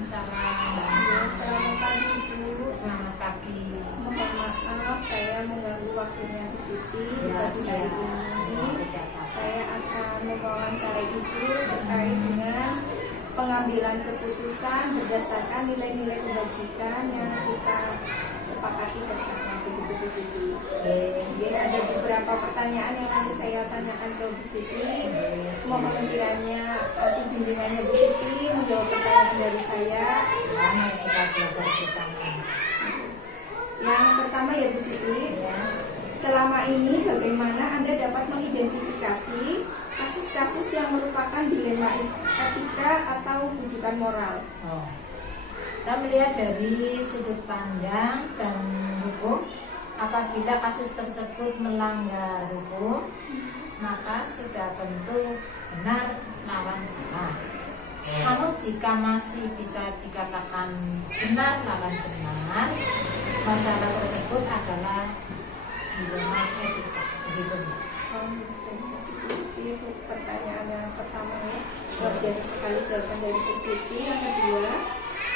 Waalaikumsalam. Selamat pagi Bu. Selamat pagi. Mohon maaf saya mengganggu waktunya Bu Siti di Ya, pagi hari ini. Saya akan mewawancarai Ibu terkait dengan pengambilan keputusan berdasarkan nilai-nilai kebajikan yang kita sepakati bersama begitu Bu Siti. Jadi ada beberapa pertanyaan yang nanti saya tanyakan ke Bu Siti. Mohon kiranya nanti bimbingannya Bu Siti menjawab pertanyaan dari saya. Mari kita belajar bersama. Yang pertama ya Bu Siti, selama ini bagaimana Anda dapat mengidentifikasi kasus-kasus yang merupakan dilema etika atau rujukan moral? Saya melihat dari sudut pandang dan hukum. Apabila kasus tersebut melanggar hukum, maka sudah tentu benar lawan salah. Namun jika masih bisa dikatakan benar lawan benar, masalah tersebut adalah dilema etika. Begitu. Terima kasih Bu Siti untuk pertanyaan yang pertama ya. Luar biasa sekali jawaban dari Bu Siti. Yang kedua,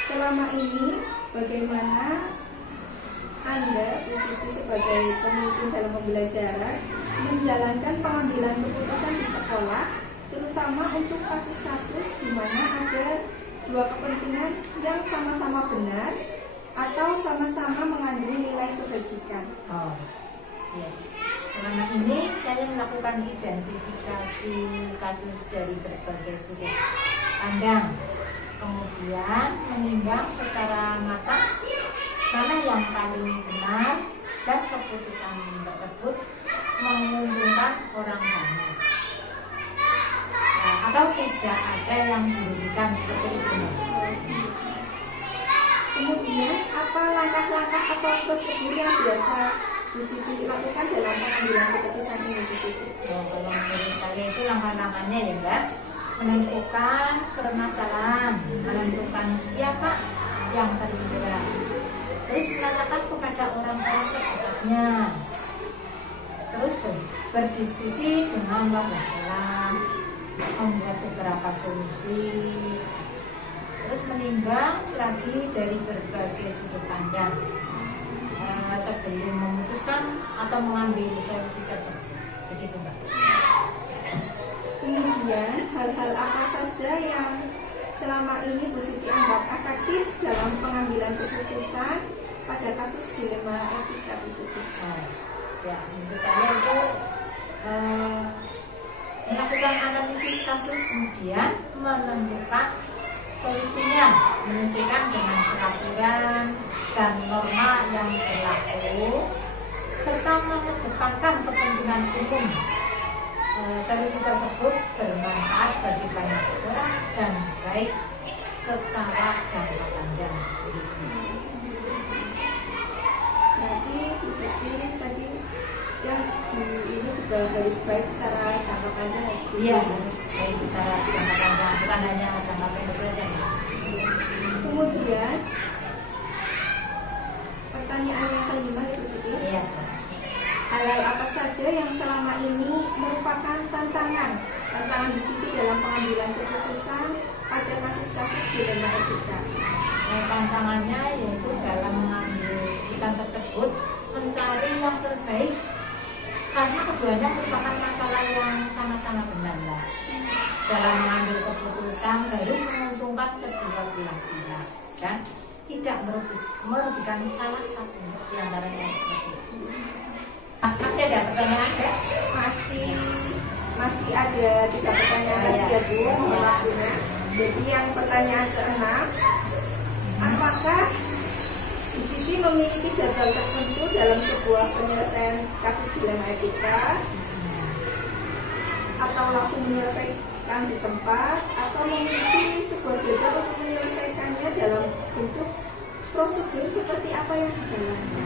selama ini bagaimana Anda Bu Siti sebagai pemimpin dalam pembelajaran menjalankan pengambilan keputusan di sekolah, terutama untuk kasus-kasus di mana ada dua kepentingan yang sama-sama benar atau sama-sama mengandung nilai kebajikan? Selama ini saya melakukan identifikasi kasus dari berbagai sudut pandang, kemudian menimbang secara matang mana yang paling benar dan keputusan tersebut menguntungkan orang banyak, atau tidak ada yang dirugikan seperti itu. Kemudian apa langkah-langkah atau prosedur yang biasa Bu Siti lakukan dalam pengambilan keputusan ini Bu Siti? Kalau menurut saya itu langkah-langkahnya ya Mbak, menentukan permasalahan, menentukan siapa yang terlibat, terus menanyakan kepada orang-orang terdekatnya, terus berdiskusi dengan warga sekolah, membuat beberapa solusi, terus menimbang lagi dari berbagai sudut pandang sebelum memutuskan atau mengambil solusi tersebut. Begitu Mbak. Kemudian hal-hal apa saja yang selama ini Bu Siti anggap efektif dalam pengambilan keputusan pada kasus dilema etika Bu Siti? Ya, menurut saya itu melakukan analisis kasus, kemudian menentukan solusinya, menyesuaikan dengan peraturan dan norma yang berlaku, serta mengedepankan kepentingan umum. Solusi tersebut bermanfaat bagi banyak orang dan baik secara jangka panjang. Berarti Bu Siti tadi yang ini juga harus baik secara jangka panjang ya? Iya, harus baik secara jangka panjang, bukan hanya jangka pendek saja. Kemudian pertanyaan yang kelima ya Bu Siti. Iya. Hal-hal apa saja yang selama ini merupakan tantangan Bu Siti dalam pengambilan keputusan pada kasus-kasus dilema etika? Tantangannya yaitu dalam mengambil keputusan tersebut mencari yang terbaik, karena keduanya merupakan masalah yang sama-sama benar. Dalam mengambil keputusan harus menguntungkan kedua belah pihak dan tidak merugikan salah satu di antaranya seperti itu. Masih ada pertanyaan ya? Masih ada 3 pertanyaan lagi ya Bu waktunya. Jadi yang pertanyaan ke-6, apakah Bu Siti memiliki jadwal tertentu dalam sebuah penyelesaian kasus dilema etika, atau langsung menyelesaikan di tempat, atau memiliki sebuah jadwal untuk menyelesaikannya dalam bentuk prosedur seperti apa yang dijalankan?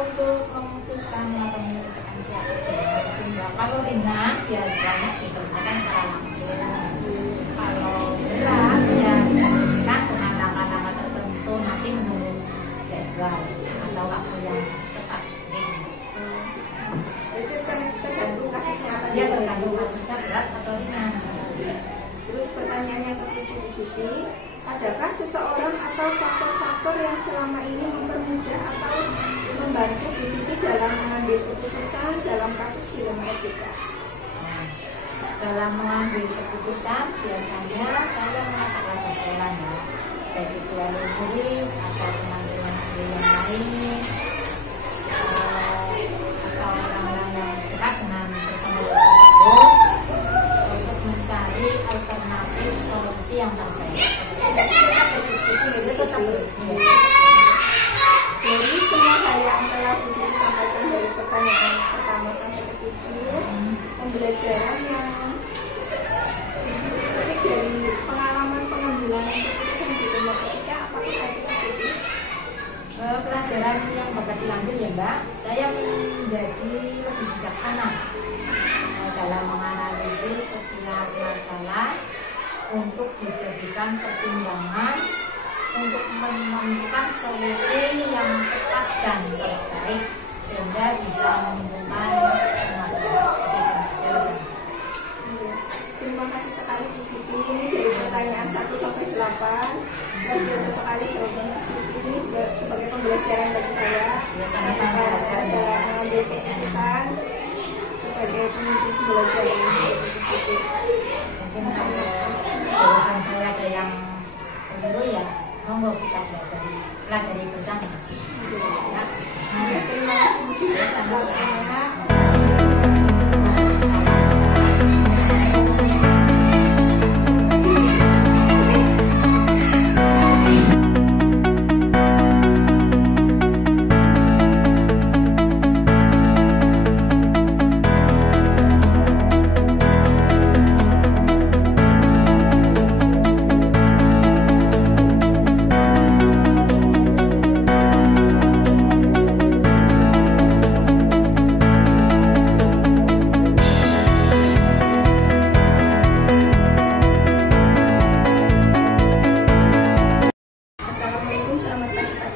Untuk memutuskan atau menyelesaikan suatu dilema, kalau ringan ya banyak diselesaikan secara langsung. Kalau berat ya diselesaikan dengan langkah-langkah tertentu, nanti menunggu jadwal atau waktu yang tepat. Itu tergantung kasusnya apa? Ya tergantung kasusnya berat atau ringan. Terus pertanyaannya ke Bu Siti, adakah seseorang atau faktor-faktor yang selama ini mempermudah atau membantu Bu Siti dalam mengambil keputusan dalam kasus dilema etika? Dalam mengambil keputusan biasanya saya mengatakan jalan ya, baik itu wali murid atau teman-teman yang lain atau orang-orang yang dekat dengan personel tersebut untuk mencari alternatif solusi yang terbaik. Jadi semua hal yang telah Bu Siti sampaikan dari pertanyaan pertama sampai ke 7, pembelajaran yang petik dari pengalaman pengambilan keputusan di dilema etika apakah ada Bu Siti? Pelajaran yang dapat diambil ya Mbak, saya menjadi lebih bijaksana dalam menganalisis setiap masalah untuk dijadikan pertimbangan untuk menemukan solusi yang tepat dan terbaik sehingga bisa menguntungkan semua pihak. Terima kasih sekali Bu Siti. Ini dari pertanyaan 1 sampai 8. Dan biasa sekali jawaban Bu Siti ini juga sebagai pembelajaran bagi saya. Ya, sama-sama belajar ada mengambil keputusan sebagai pemimpin belajar Bu Siti. Mungkin kalau jawaban saya ada yang keliru ya, monggo kita pelajari bersama. Ya. Terima kasih Bu Siti. Sama-sama.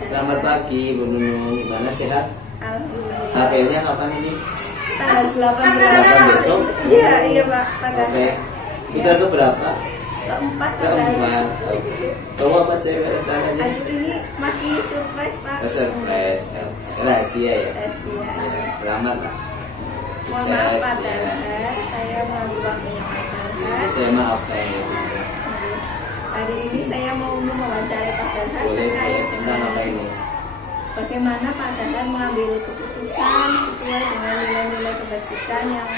Selamat pagi Bu Nunung, gimana sehat? Alhamdulillah. HP-nya kapan ini? Tanggal 18. 8 besok? Iya Pak. Oke. Kita ke berapa? Keempat. Keempat. Oke. Cowok apa cewek rencananya? Aduh ini masih surprise Pak. Surprise. Rahasia ya? Rahasia. Ya, selamat lah. Mohon maaf Pak ya. Dalhar, saya mengambil waktunya Pak Dalhar. Saya maafkan ya. Hari ini saya mau mewawancarai Pak Dalhar Boleh, terkait tentang apa ini? bagaimana Pak Dalhar mengambil keputusan sesuai dengan nilai-nilai kebajikan yang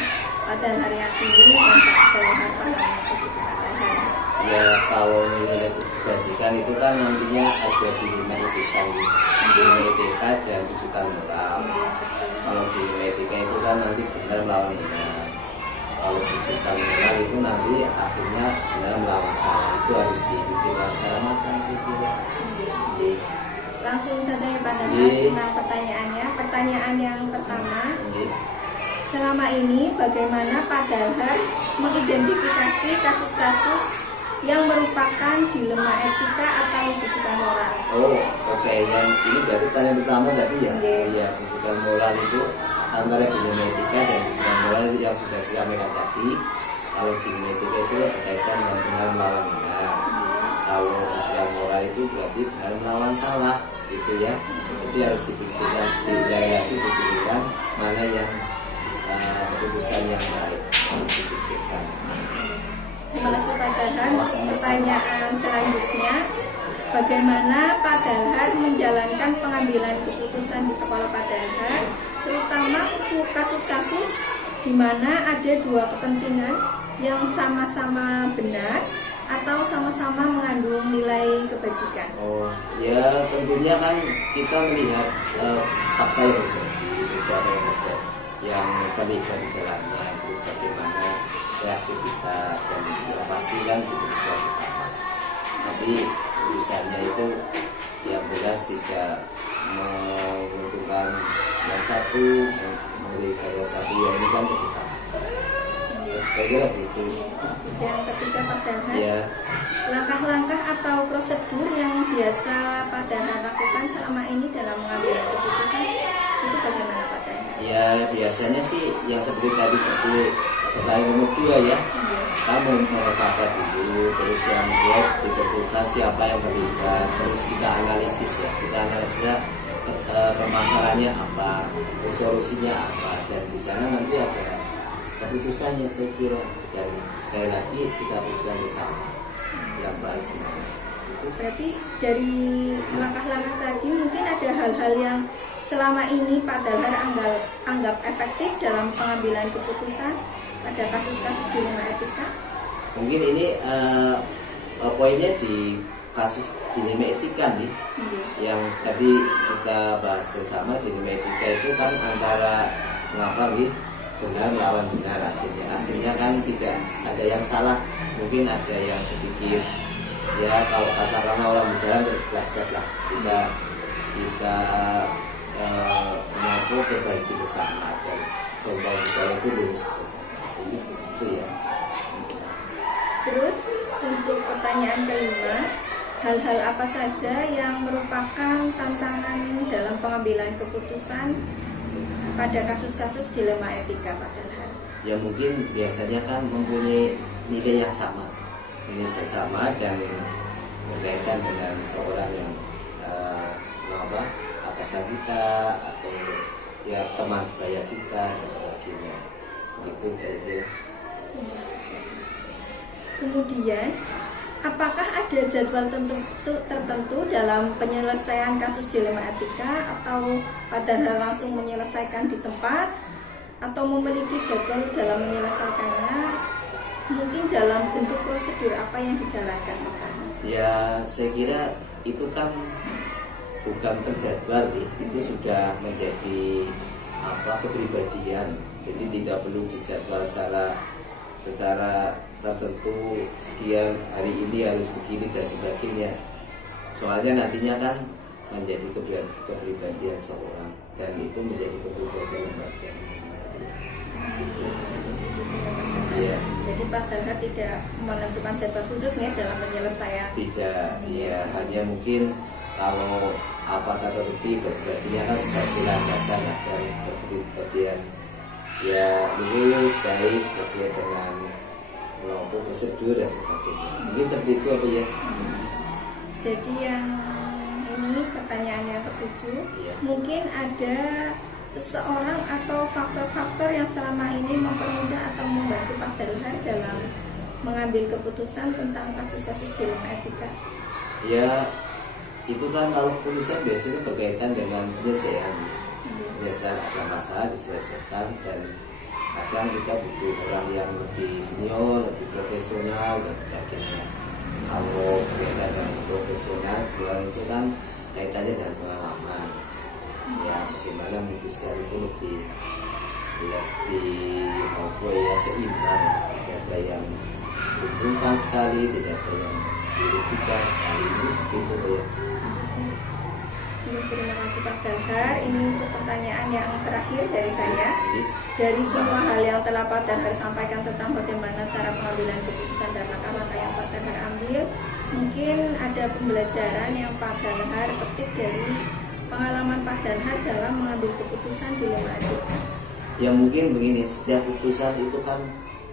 Pak Dalhar yakini dan Pak Dalhar pahami. Begitu Pak Dalhar. Ya kalau nilai kebajikan itu kan nantinya ada di nilai etika, nilai etika dan rujukan moral. Kalau di nilai etika itu kan nanti benar melawan benar. Kalau rujukan moral itu nanti akhirnya benar melawan salah, itu harus diikuti secara matang sih kira. Langsung saja ya Pak Dalhar Iya. tentang pertanyaannya. Pertanyaan yang pertama, Iya. selama ini bagaimana Pak Dalhar mengidentifikasi kasus-kasus yang merupakan dilema etika atau rujukan moral? Oh, oke. Yang ini berarti pertanyaan pertama tadi ya. Iya. Iya, rujukan moral itu antara dilema etika dan rujukan moral yang sudah saya sampaikan tadi. Kalau dilema etika itu berkaitan dengan benar melawan benar. Kalau rujukan moral itu berarti benar melawan salah, gitu ya. Jadi harus dipikirkan, dipikirkan mana yang keputusan yang baik harus dipikirkan. Terima kasih Pak Dalhar. Pertanyaan selanjutnya, bagaimana Pak Dalhar menjalankan pengambilan keputusan di sekolah Pak Dalhar, terutama untuk kasus-kasus di mana ada dua kepentingan yang sama-sama benar atau sama-sama mengandung nilai kebajikan? Oh, ya tentunya kan kita melihat fakta yang terjadi, siapa yang terjadi, yang terlibat di dalamnya itu bagaimana reaksi kita dan ya pasti kan keputusan bersama. Tapi urusannya itu yang jelas tidak menguntungkan yang satu, merugikan yang satu, ya ini kan keputusan. Saya kira begitu. Yang ketiga Pak Dalhar, Ya. langkah-langkah atau prosedur yang biasa Pak Dalhar lakukan selama ini dalam mengambil keputusan itu bagaimana Pak Dalhar? Ya biasanya sih yang seperti tadi pertanyaan nomor 2 ya, kamu memetakan dulu, terus yang dia ditentukan siapa yang terlibat, terus kita analisis ya, kita analisisnya permasalahannya apa, solusinya apa, dan di sana nanti ada keputusannya saya kira, dan sekali lagi kita putuskan bersama yang baik. Berarti dari langkah-langkah tadi mungkin ada hal-hal yang selama ini Pak Dalhar anggap efektif dalam pengambilan keputusan pada kasus-kasus dilema etika. Mungkin ini poinnya di kasus dilema etika nih, yang tadi kita bahas bersama. Dilema etika itu kan antara mengapa nih benar lawan benar, akhirnya kan tidak ada yang salah, mungkin ada yang sedikit ya, kalau katakanlah orang berjalan berpleset lah, kita mampu perbaiki bersama dan sombong berjalan itu lurus bersama, itu ya. Terus untuk pertanyaan kelima, hal-hal apa saja yang merupakan tantangan dalam pengambilan keputusan pada kasus-kasus dilema etika, Pak Dalhar? Ya mungkin biasanya kan mempunyai nilai yang sama, dan berkaitan dengan seorang yang atasan kita atau ya teman sebaya kita dan sebagainya, gitu kayaknya. Kemudian, apakah ada jadwal tertentu dalam penyelesaian kasus dilema etika, atau Pak Dalhar langsung menyelesaikan di tempat, atau memiliki jadwal dalam menyelesaikannya? Mungkin dalam bentuk prosedur apa yang dijalankan, Pak Dalhar? Ya, saya kira itu kan bukan terjadwal, itu sudah menjadi kepribadian. Jadi tidak perlu dijadwal secara tertentu, sekian hari ini harus begini dan sebagainya. Soalnya nantinya kan menjadi kepribadian seorang, dan itu menjadi kepribadian lembaga. Ya. Jadi Pak Dalhar tidak menentukan jadwal khusus nih dalam penyelesaian. Tidak, ya hanya mungkin kalau kata tertib dan sebagainya kan sebagai landasan agar kepribadian ya lurus baik sesuai dengan melakukan prosedur dan sebagainya. Mungkin seperti itu apa ya? Jadi yang ini pertanyaan yang ketujuh, mungkin ada seseorang atau faktor-faktor yang selama ini mempermudah atau membantu Pak Dalhar dalam mengambil keputusan tentang kasus-kasus dilema etika? Ya, itu kan kalau keputusan biasanya berkaitan dengan penyelesaian. Penyelesaian ada masalah diselesaikan, dan kadang kita butuh orang yang lebih senior, lebih profesional dan sebagainya. Kalau berkaitan dengan profesional, segala itu kan kaitannya dengan pengalaman. Ya, bagaimana memutuskan itu lebih seimbang, tidak ada yang diuntungkan sekali, tidak ada yang dirugikan sekali, itu seperti itu ya. Terima kasih Pak Dalhar. Ini untuk pertanyaan yang terakhir dari saya. Dari semua hal yang telah Pak Dalhar sampaikan tentang bagaimana cara pengambilan keputusan dan langkah-langkah yang Pak Dalhar ambil, mungkin ada pembelajaran yang Pak Dalhar petik dari pengalaman Pak Dalhar dalam mengambil keputusan dilema etika. Ya mungkin begini, setiap keputusan itu kan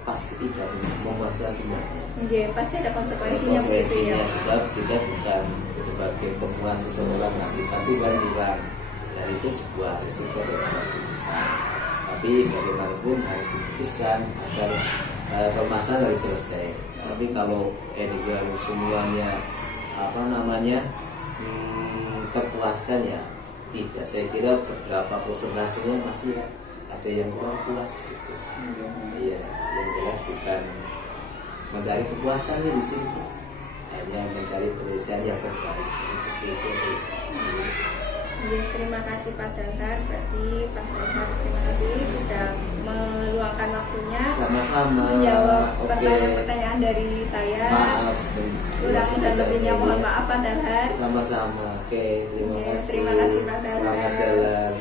pasti tidak memuaskan semuanya. Iya, pasti ada konsekuensinya. Konsekuensinya sebab kita bukan sebagai pemuas seseorang, nanti pasti kan kurang, dan itu sebuah risiko dari sebuah keputusan. Tapi bagaimanapun harus diputuskan agar permasalahan harus selesai. Tapi kalau juga semuanya terpuaskan ya tidak, saya kira beberapa persentasenya masih ada yang kurang puas gitu. Iya, yang jelas bukan mencari kepuasannya di sini, hanya mencari penyelesaian yang terbaik seperti itu. Ya, terima kasih Pak Dalhar. Berarti Pak Dalhar terima kasih sudah meluangkan waktunya sama-sama menjawab pertanyaan-pertanyaan dari saya. Maaf kurang dan lebihnya mohon maaf Pak Dalhar. Sama-sama. Oke, terima kasih. Terima kasih Pak Dalhar. Selamat jalan.